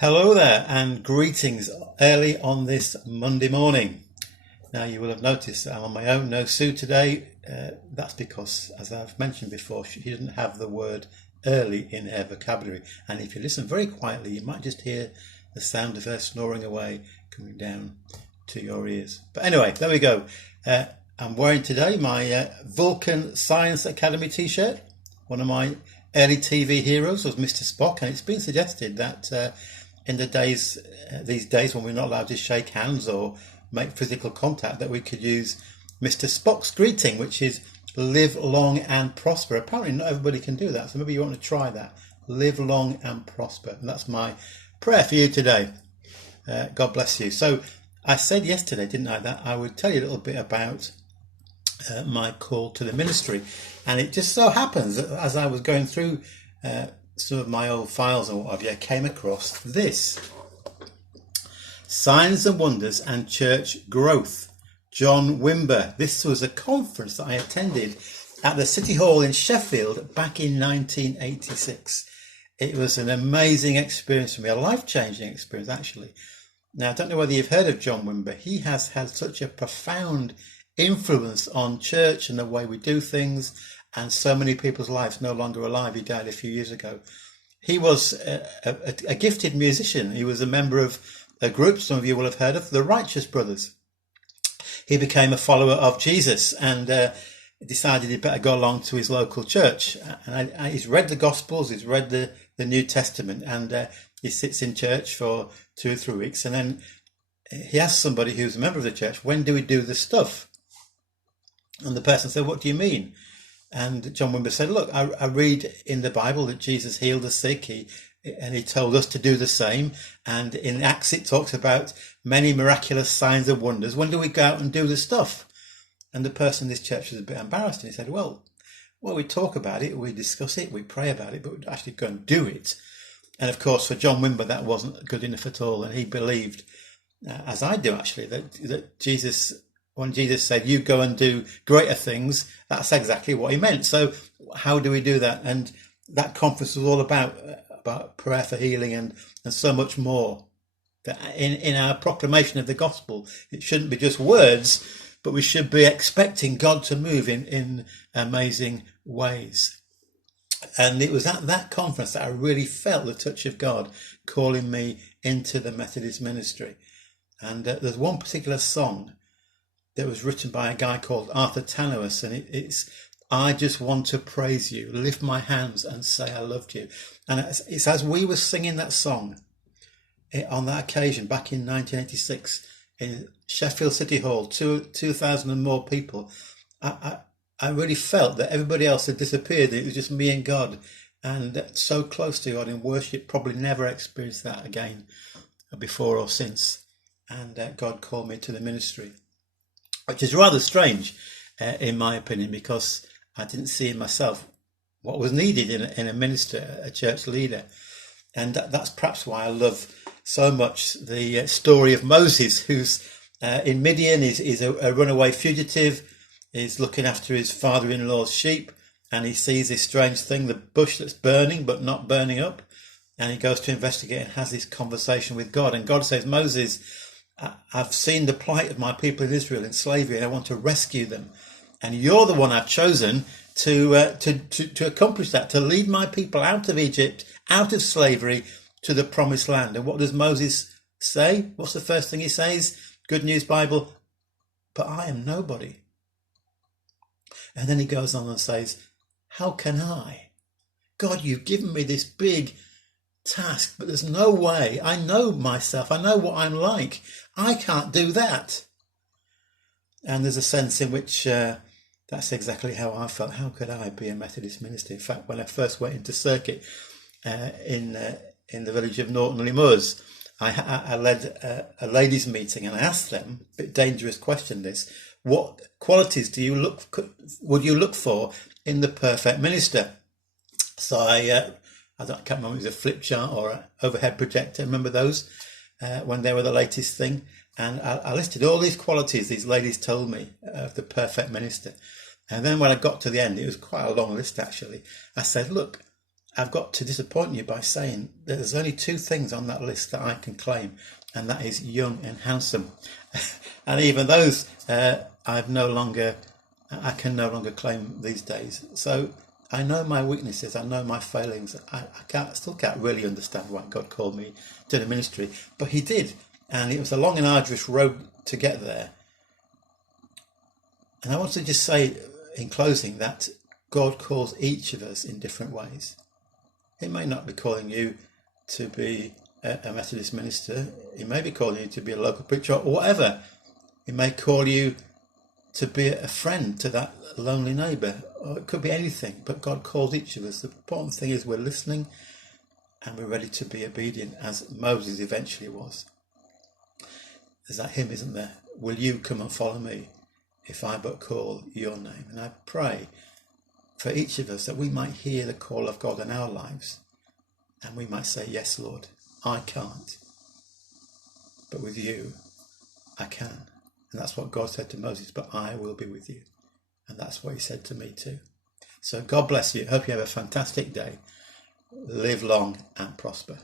Hello there and greetings early on this Monday morning. Now you will have noticed that I'm on my own, no Sue today. That's because, as I've mentioned before, she doesn't have the word early in her vocabulary. And if you listen very quietly, you might just hear the sound of her snoring away coming down to your ears. But anyway, there we go. I'm wearing today my Vulcan Science Academy t-shirt. One of my early TV heroes was Mr. Spock, and it's been suggested that in these days when we're not allowed to shake hands or make physical contact, that we could use Mr. Spock's greeting, which is live long and prosper. Apparently not everybody can do that, so maybe you want to try that. Live long and prosper. And that's my prayer for you today. God bless you. So I said yesterday, didn't I, that I would tell you a little bit about my call to the ministry. And it just so happens that as I was going through some of my old files and what have you, I came across this. Signs and Wonders and Church Growth. John Wimber. This was a conference that I attended at the City Hall in Sheffield back in 1986. It was an amazing experience for me, a life-changing experience actually. Now, I don't know whether you've heard of John Wimber. He has had such a profound influence on church and the way we do things, and so many people's lives no longer alive. He died a few years ago. He was a gifted musician. He was a member of a group some of you will have heard of, the Righteous Brothers. He became a follower of Jesus and decided he'd better go along to his local church. And he's read the Gospels, he's read the New Testament, and he sits in church for 2 or 3 weeks. And then he asks somebody who's a member of the church, when do we do the stuff? And the person said, what do you mean? And John Wimber said, look, I read in the Bible that Jesus healed the sick, and he told us to do the same. And in Acts, it talks about many miraculous signs and wonders. When do we go out and do the stuff? And the person in this church was a bit embarrassed. And he said, well, we talk about it, we discuss it, we pray about it, but we actually go and do it. And of course, for John Wimber, that wasn't good enough at all. And he believed, as I do actually, that Jesus, when Jesus said, you go and do greater things, that's exactly what he meant. So how do we do that? And that conference was all about prayer for healing and so much more. That in our proclamation of the gospel, it shouldn't be just words, but we should be expecting God to move in amazing ways. And it was at that conference that I really felt the touch of God calling me into the Methodist ministry. And there's one particular song that was written by a guy called Arthur Tanouus, and it's I just want to praise you, lift my hands and say I loved you. And it's as we were singing that song on that occasion back in 1986 in Sheffield City Hall, 2,000 and more people, I really felt that everybody else had disappeared. It was just me and God, and so close to God in worship. Probably never experienced that again before or since. And God called me to the ministry, which is rather strange in my opinion, because I didn't see in myself what was needed in a minister, a church leader. And that's perhaps why I love so much the story of Moses, who's in Midian, is a runaway fugitive, is looking after his father-in-law's sheep, and he sees this strange thing, the bush that's burning but not burning up, and he goes to investigate and has this conversation with God. And God says, Moses, I've seen the plight of my people in Israel in slavery, and I want to rescue them. And you're the one I've chosen to accomplish that, to lead my people out of Egypt, out of slavery, to the promised land. And what does Moses say? What's the first thing he says? Good News Bible, but I am nobody. And then he goes on and says, how can I? God, you've given me this big task, but there's no way. I know myself. I know what I'm like. I can't do that. And there's a sense in which that's exactly how I felt. How could I be a Methodist minister? In fact, when I first went into circuit in the village of Norton-le-Moors, I led a ladies' meeting, and I asked them, a bit dangerous question this, what qualities would you look for in the perfect minister? So I can't remember if it was a flip chart or an overhead projector. Remember those when they were the latest thing? And I listed all these qualities these ladies told me of the perfect minister. And then when I got to the end, it was quite a long list actually. I said, look, I've got to disappoint you by saying that there's only two things on that list that I can claim, and that is young and handsome. And even those I can no longer claim these days. So I know my weaknesses, I know my failings. I still can't really understand why God called me to the ministry, but he did. And it was a long and arduous road to get there. And I want to just say in closing that God calls each of us in different ways. He may not be calling you to be a Methodist minister. He may be calling you to be a local preacher or whatever. He may call you to be a friend to that lonely neighbour, or it could be anything, but God calls each of us. The important thing is we're listening and we're ready to be obedient, as Moses eventually was. There's that hymn, isn't there? Will you come and follow me if I but call your name? And I pray for each of us that we might hear the call of God in our lives and we might say, yes, Lord, I can't, but with you I can. And that's what God said to Moses, but I will be with you. And that's what he said to me too. So God bless you. Hope you have a fantastic day. Live long and prosper.